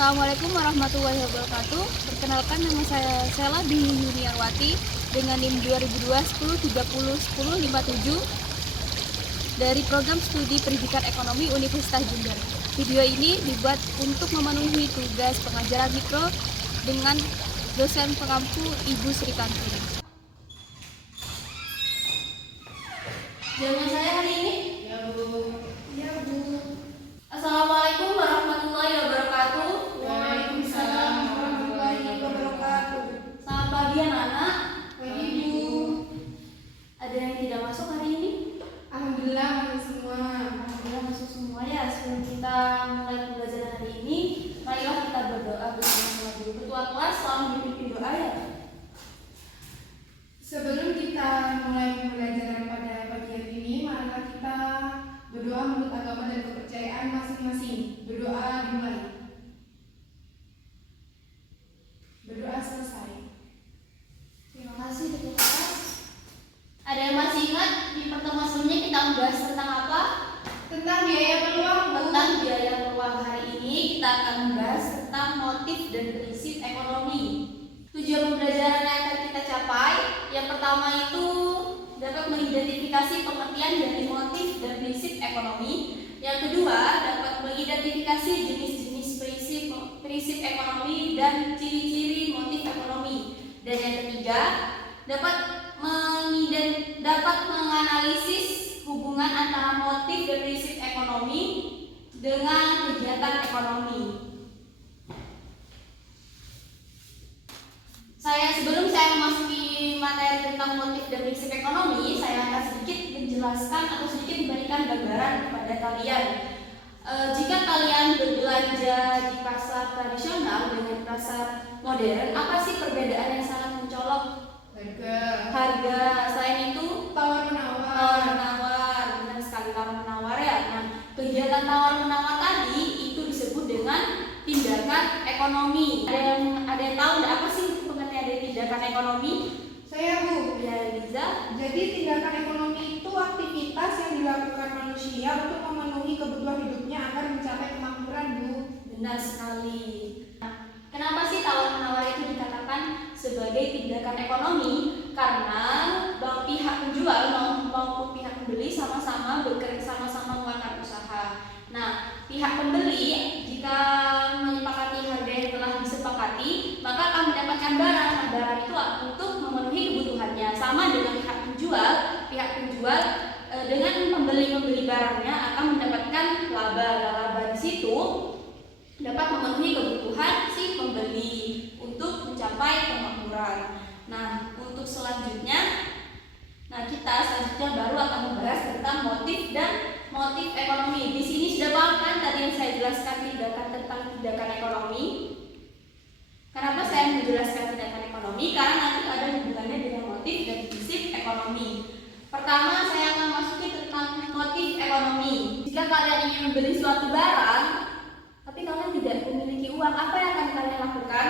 Assalamualaikum warahmatullahi wabarakatuh. Perkenalkan, nama saya Sela Bingi Yuniarwati dengan NIM 2022-1030-1057 dari Program Studi Pendidikan Ekonomi Universitas Jember. Video ini dibuat untuk memenuhi tugas pengajaran mikro dengan dosen pengampu Ibu Sri Kantini. Jawaban saya hari ini? Ya, Bu. Ya, Bu. Assalamualaikum warahmatullahi wabarakatuh. Waalaikumsalam warahmatullahi wabarakatuh. Selamat pagi anak-anak. Pagi, Bu. Ada yang tidak masuk hari ini? Alhamdulillah masuk semua. Alhamdulillah masuk semua ya. Sebelum kita mulai pembelajaran hari ini, marilah kita berdoa bersama-sama dulu. Ketua kelas selalu dipimpin doa ya. Sebelum kita mulai pembelajaran pada pagi hari ini, marilah kita berdoa menurut agama dan kepercayaan masing-masing. Berdoa dimulai. Berdoa selesai. Terima kasih ketua kelas. Ada yang masih ingat di pertemuan sebelumnya kita membahas tentang apa? Tentang biaya peluang, Bu. Tentang biaya peluang. Hari ini kita akan membahas tentang motif dan prinsip ekonomi. Tujuan pembelajaran yang akan kita capai, yang pertama itu dapat mengidentifikasi pengertian dari motif dan prinsip ekonomi. Yang kedua, dapat mengidentifikasi jenis-jenis prinsip ekonomi dan ciri-ciri motif ekonomi. Dan yang ketiga, dapat menganalisis hubungan antara motif dan prinsip ekonomi dengan kegiatan ekonomi. Sebelum saya memasuki materi tentang motif dan prinsip ekonomi, saya akan sedikit menjelaskan atau sedikit memberikan gambaran kepada kalian. Jika kalian berbelanja di pasar tradisional dengan pasar modern, apa sih perbedaan yang sangat mencolok? Harga. Selain itu, tawar-menawar. Benar sekali, tawar-menawar ya. Nah, kegiatan tawar-menawar tadi itu disebut dengan tindakan ekonomi. Ada yang tahu nggak apa sih pengertian dari tindakan ekonomi? Saya, Bu. Ya, Liza. Jadi tindakan ekonomi itu aktivitas yang dilakukan manusia untuk memenuhi kebutuhan hidupnya agar mencapai kemakmuran, Bu. Benar sekali. Nah, kenapa sih tawar-menawar itu dikatakan sebagai tindakan ekonomi? Karena pihak penjual maupun pihak pembeli sama-sama melakukan usaha. Nah, pihak pembeli jika menyepakati harga yang telah disepakati, maka akan mendapatkan barang. Nah, barang itu untuk memenuhi kebutuhannya. Sama dengan pihak penjual dengan membeli barangnya akan mendapatkan laba. Laba di situ dapat memenuhi kebutuhan si pembeli untuk mencapai kemakmuran. Nah, untuk selanjutnya, kita baru akan membahas tentang motif dan motif ekonomi. Di sini sudah paham kan tadi yang saya jelaskan tentang tindakan ekonomi? Kenapa saya menjelaskan tindakan ekonomi? Karena nanti ada hubungannya dengan motif dan prinsip ekonomi. Pertama, saya akan masuki tentang motif ekonomi. Jika kalian ingin membeli suatu barang, tapi kalian tidak memiliki uang, apa yang akan kalian lakukan?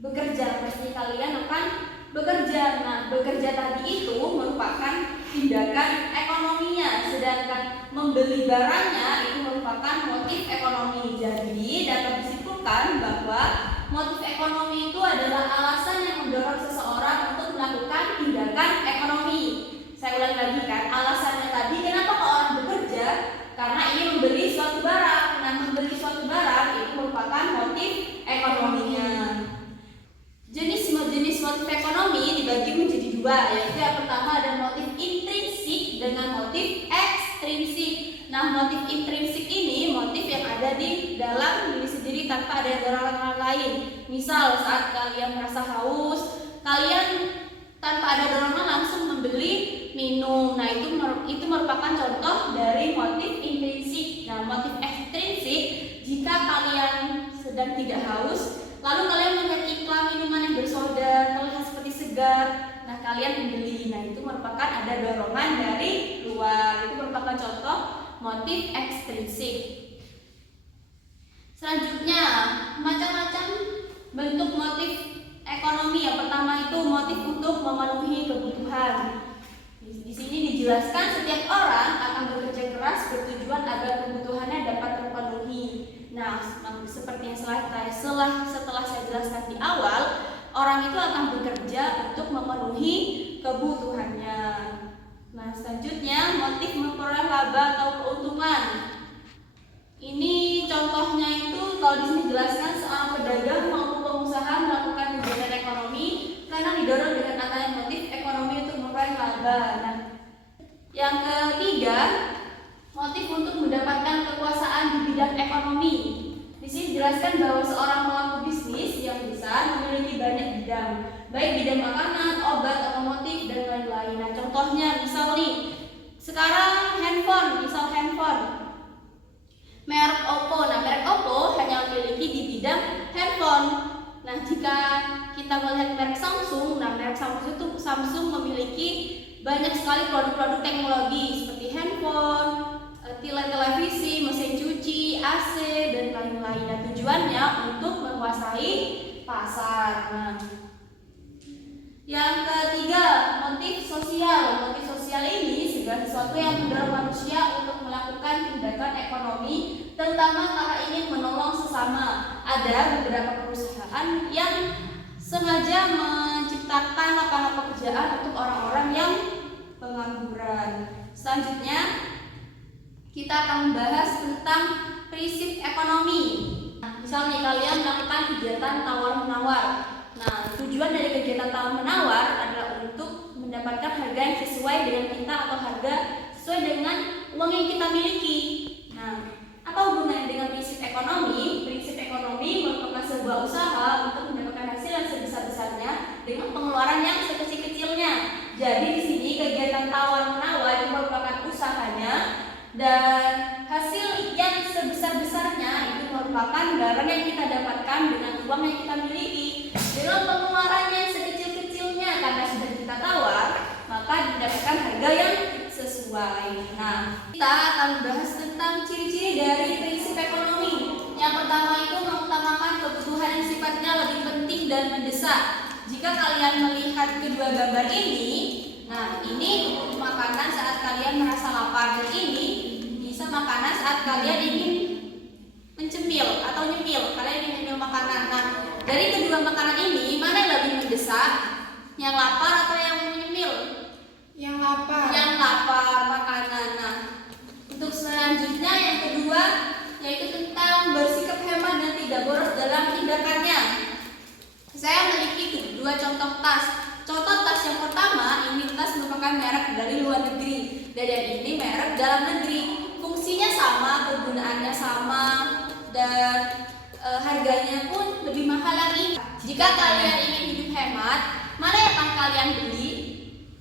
Bekerja. Pasti kalian akan bekerja. Nah, bekerja tadi itu merupakan tindakan ekonominya, sedangkan membeli barangnya itu merupakan motif ekonomi. Jadi dapat disimpulkan bahwa motif ekonomi itu adalah alasan yang mendorong seseorang untuk melakukan tindakan ekonomi. Saya ulangi lagi kan, alasannya tadi kenapa orang bekerja? Karena ingin membeli suatu barang. Nah, membeli suatu barang itu merupakan motif ekonominya. Jenis motif ekonomi dibagi menjadi dua, yaitu yang pertama ada motif intrinsik dengan motif ekstrinsik. Nah, motif intrinsik ini motif yang ada di dalam diri sendiri tanpa ada dorongan orang lain. Misal saat kalian merasa haus, kalian tanpa ada dorongan langsung membeli minum. Nah, itu merupakan contoh dari motif intrinsik. Nah, motif ekstrinsik, jika kalian sedang tidak haus, lalu kalian melihat iklan minuman yang bersoda, terlihat seperti segar, nah kalian membeli. Nah, itu merupakan ada dorongan dari luar. Itu merupakan contoh motif ekstrinsik. Selanjutnya, macam-macam bentuk motif ekonomi. Yang pertama itu motif untuk memenuhi kebutuhan. Di sini dijelaskan setiap orang akan bekerja keras bertujuan agar kebutuhannya dapat terpenuhi. Nah, seperti yang setelah saya jelaskan di awal, orang itu akan bekerja untuk memenuhi kebutuhannya. Nah, selanjutnya motif memperoleh laba atau keuntungan. Ini contohnya itu kalau di sini dijelaskan seorang pedagang maupun pengusaha melakukan kegiatan ekonomi karena didorong dengan adanya motif ekonomi untuk memperoleh laba. Nah, yang ketiga, motif untuk mendapatkan kekuasaan di bidang ekonomi. Di sini dijelaskan bahwa seorang pelaku bisnis yang besar memiliki banyak bidang, baik bidang makanan, obat, otomotif, dan lain-lain. Nah, contohnya misal nih, sekarang handphone, merek Oppo. Nah, merek Oppo hanya memiliki di bidang handphone. Nah, jika kita melihat merek Samsung, merek Samsung memiliki banyak sekali produk-produk teknologi seperti handphone, televisi, mesin cuci, AC, dan lain-lain. Nah, tujuannya untuk menguasai pasar. Nah, yang ketiga, motif sosial. Motif sosial ini segala sesuatu yang mendorong manusia untuk melakukan tindakan ekonomi, terutama karena ingin menolong sesama. Ada beberapa perusahaan yang sengaja menciptakan lapangan pekerjaan untuk orang-orang yang pengangguran. Selanjutnya, kita akan membahas tentang prinsip ekonomi. Misalnya kalian melakukan kegiatan tawar-menawar. Nah, tujuan dari kegiatan tawar-menawar adalah untuk mendapatkan harga yang sesuai dengan kita atau harga sesuai dengan uang yang kita miliki. Nah, apa hubungannya dengan prinsip ekonomi? Prinsip ekonomi merupakan sebuah usaha untuk mendapatkan hasil yang sebesar-besarnya dengan pengeluaran yang sekecil-kecilnya. Jadi di sini kegiatan tawar-menawar itu merupakan usahanya dan hasil yang sebesar-besarnya itu merupakan barang yang kita dapatkan dengan uang yang kita miliki. Dengan pengeluaran yang sekecil-kecilnya karena sudah kita tawar, maka didapatkan harga yang sesuai. Nah, kita akan membahas tentang ciri-ciri dari prinsip ekonomi. Yang pertama itu mengutamakan kebutuhan yang sifatnya lebih penting dan mendesak. Jika kalian melihat kedua gambar ini, nah ini makanan saat kalian merasa lapar, dan ini bisa makanan saat kalian ingin mencemil atau nyemil, kalian ingin nyemil makanan. Nah, dari kedua makanan ini mana yang lebih mendesak? Yang lapar atau yang menyemil? Yang lapar. Yang lapar makanan. Nah, untuk selanjutnya yang kedua yaitu tentang bersikap hemat dan tidak boros dalam tindakannya. Saya memiliki dua contoh tas. Contoh tas yang pertama, ini tas merupakan merek dari luar negeri, dan yang ini merek dalam negeri. Fungsinya sama, kegunaannya sama, dan harganya pun lebih mahal lagi. Jika kalian ingin hidup hemat, mana yang akan kalian beli?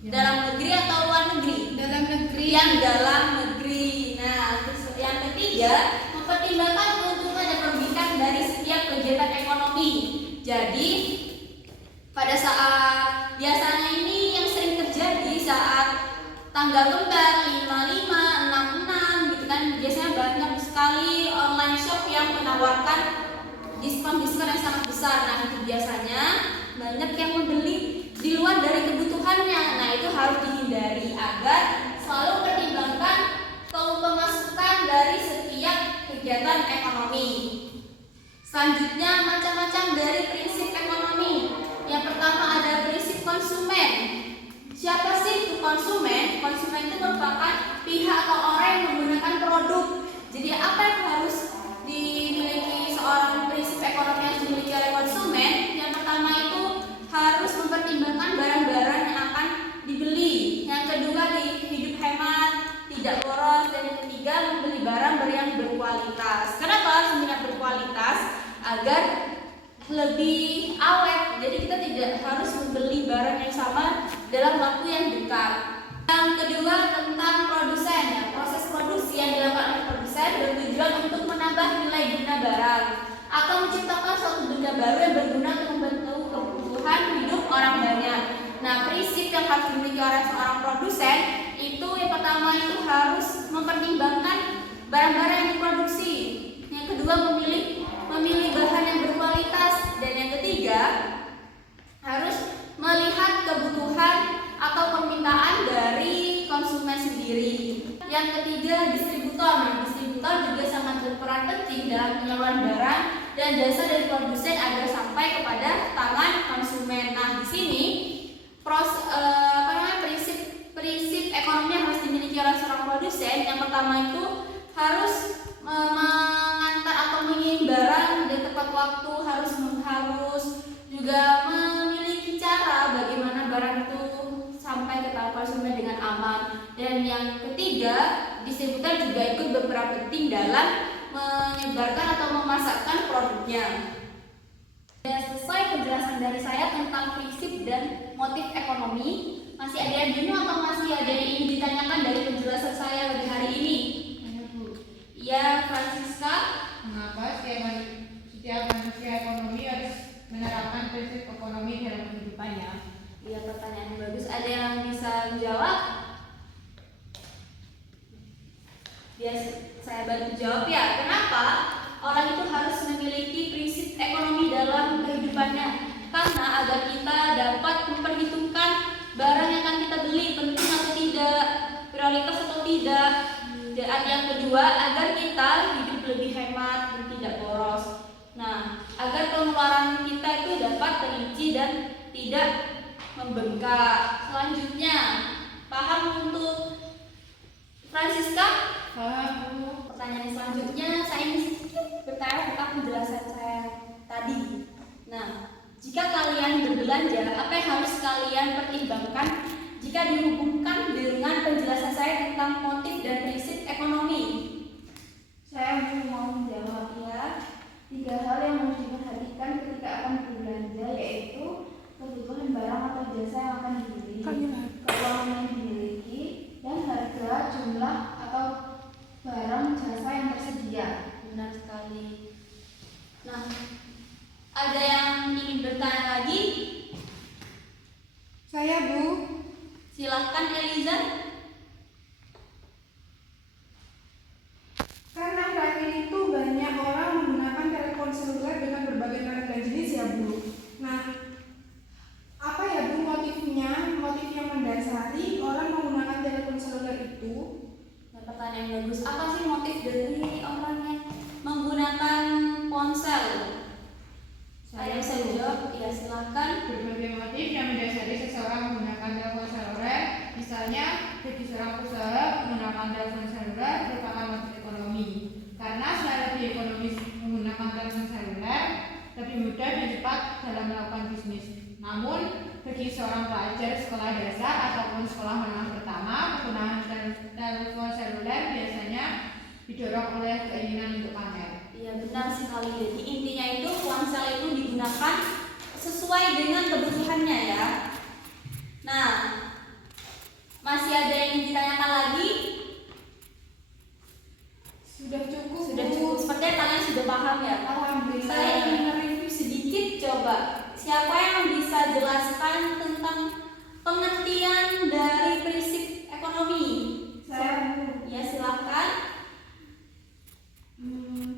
Dalam negeri atau luar negeri? Dalam negeri. Yang dalam negeri. Nah, terus yang ketiga, mempertimbangkan keuntungan dan kerugian dari setiap kegiatan ekonomi. Jadi, pada saat biasanya ini yang sering terjadi saat tanggal kembar 55, 66 gitu kan, biasanya banyak sekali online shop yang menawarkan diskon-diskon yang sangat besar. Nah, itu biasanya banyak yang membeli di luar dari kebutuhannya. Nah, itu harus dihindari agar selalu pertimbangkan pemasukan dari setiap kegiatan ekonomi. Selanjutnya, macam-macam dari prinsip ekonomi. Yang pertama ada prinsip konsumen. Siapa sih itu konsumen? Konsumen itu merupakan pihak atau orang yang menggunakan produk. Jadi apa yang harus dimiliki seorang prinsip ekonomi yang dimiliki oleh konsumen? Yang pertama itu harus mempertimbangkan barang-barang yang akan dibeli. Yang kedua hidup hemat, tidak boros, dan yang ketiga membeli barang yang berkualitas. Kenapa harus yang berkualitas? Agar lebih awet. Jadi kita tidak harus membeli barang yang sama dalam waktu yang dekat. Yang kedua tentang produsen. Proses produksi yang dilakukan oleh produsen bertujuan untuk menambah nilai guna barang atau menciptakan suatu benda baru yang berguna untuk membantu kebutuhan hidup orang banyak. Nah, prinsip yang harus dimiliki oleh seorang produsen itu yang pertama itu harus mempertimbangkan barang-barang yang diproduksi. Yang kedua memilih bahan yang berkualitas, dan yang ketiga harus melihat kebutuhan atau permintaan dari konsumen sendiri. Yang ketiga distributor. Nah, distributor juga sangat berperan penting dalam penyaluran penjualan barang dan jasa dari produsen agar sampai kepada tangan konsumen. Nah, di sini prinsip ekonomi yang harus dimiliki oleh seorang produsen. Yang pertama itu harus mengantar atau mengirim barang di tepat waktu, harus juga memiliki cara bagaimana barang itu sampai ke tangan konsumen dengan aman. Dan yang ketiga, distributor juga ikut berperan penting dalam menyebarkan atau memasarkan produknya. Sudah selesai penjelasan dari saya tentang prinsip dan motif ekonomi. Masih ada yang bingung atau masih ada yang ingin ditanyakan dari penjelasan saya pada hari ini? Ya, Francisca. Mengapa setiap manusia ekonomi harus menerapkan prinsip ekonomi dalam kehidupannya? Iya, pertanyaan yang bagus. Ada yang bisa menjawab? Ya, saya bantu jawab ya. Kenapa orang itu harus memiliki prinsip ekonomi dalam kehidupannya? Karena agar kita dapat memperhitungkan barang yang akan kita beli penting atau tidak, prioritas atau tidak. Dan yang kedua, agar kita hidup lebih hemat dan tidak boros. Nah, agar pengeluaran kita itu dapat terinci dan tidak membengkak. Selanjutnya, paham untuk Francisca? Paham, Bu. Pertanyaan selanjutnya, saya ingin sedikit bertanya tentang penjelasan saya tadi. Nah, jika kalian berbelanja, apa yang harus kalian pertimbangkan jika dihubungkan dengan penjelasan saya tentang motif dan prinsip ekonomi? Saya mau menjawab ya. 3 hal yang harus diperhatikan ketika akan berbelanja, yaitu kebutuhan barang atau jasa yang akan dibeli, keuangan yang dimiliki, dan harga, jumlah atau barang jasa yang tersedia. Benar sekali. Nah, ada yang ingin bertanya lagi? Saya, Bu. Silahkan, Eliza. Karena akhir itu banyak orang menggunakan telepon seluler dengan berbagai merek dan jenis ya, Bu. Nah, apa ya, Bu, motifnya? Motif yang mendasari orang menggunakan telepon seluler itu? Nah, pertanyaan yang bagus. Apa sih motif dari orang yang menggunakan ponsel? Saya bisa jawab. Ya, silahkan. Berbagai motif yang mendasari seseorang menggunakan telepon seluler. Misalnya, bagi seorang usaha menggunakan telepon seluler merupakan motif ekonomi. Karena selain lebih ekonomis menggunakan telepon seluler, lebih mudah dan cepat dalam melakukan bisnis. Namun, bagi seorang pelajar sekolah dasar ataupun sekolah menengah pertama, penggunaan telepon seluler biasanya didorong oleh keinginan untuk pamer. Iya, benar sekali. Jadi intinya itu ponsel itu digunakan sesuai dengan kebutuhannya ya. Nah, masih ada yang ingin ditanyakan lagi? Sudah cukup. Sudah cukup. Sepertinya kalian sudah paham ya. Alhamdulillah. Saya ingin mereview sedikit. Coba siapa yang bisa jelaskan tentang pengertian dari prinsip ekonomi? Saya, Bu. Ya, silakan.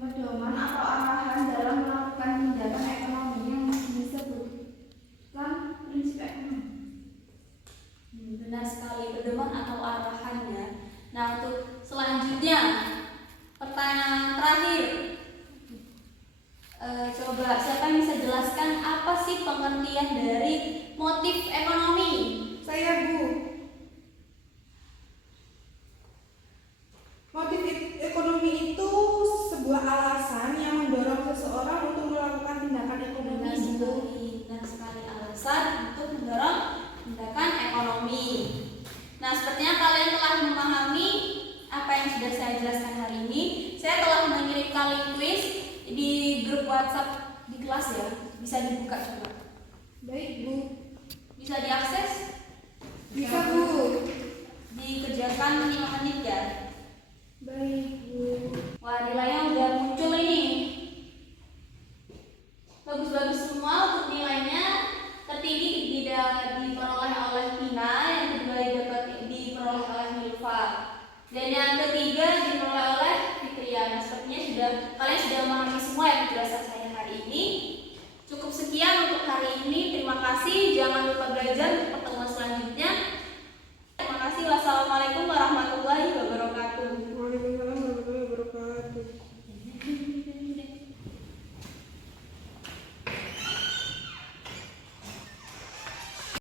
Pedoman atau arahan dalam melakukan tindakan ekonomi yang disebutkan prinsip ekonomi. Benar sekali, pedoman atau arahannya. Nah, untuk selanjutnya, pertanyaan terakhir. Coba siapa yang bisa jelaskan apa sih pengertian dari motif ekonomi? Saya, Bu. Motif ekonomi itu sebuah alasan yang mendorong seseorang untuk melakukan tindakan ekonomi, Bu. Benar sekali, alasan untuk mendorong tindakan ekonomi. Nah, sepertinya kalian telah memahami apa yang sudah saya jelaskan hari ini. Saya telah mengirim kalian kuis di grup WhatsApp di kelas ya. Bisa dibuka coba. Baik, Bu. Bisa diakses? Bisa, Bu. Dikerjakan 5 menit ya. Baik, Bu. Wah, nilainya udah muncul ini. Bagus-bagus semua untuk nilainya. Tertinggi diperoleh oleh Tina, yang kedua diperoleh oleh Milva, dan yang ketiga diperoleh oleh Fitria. Nah, sepertinya kalian sudah memahami semua yang penjelasan saya hari ini. Cukup sekian untuk hari ini. Terima kasih. Jangan lupa belajar untuk pertemuan selanjutnya. Terima kasih. Wassalamualaikum warahmatullahi wabarakatuh. Waalaikumsalam warahmatullahi wabarakatuh.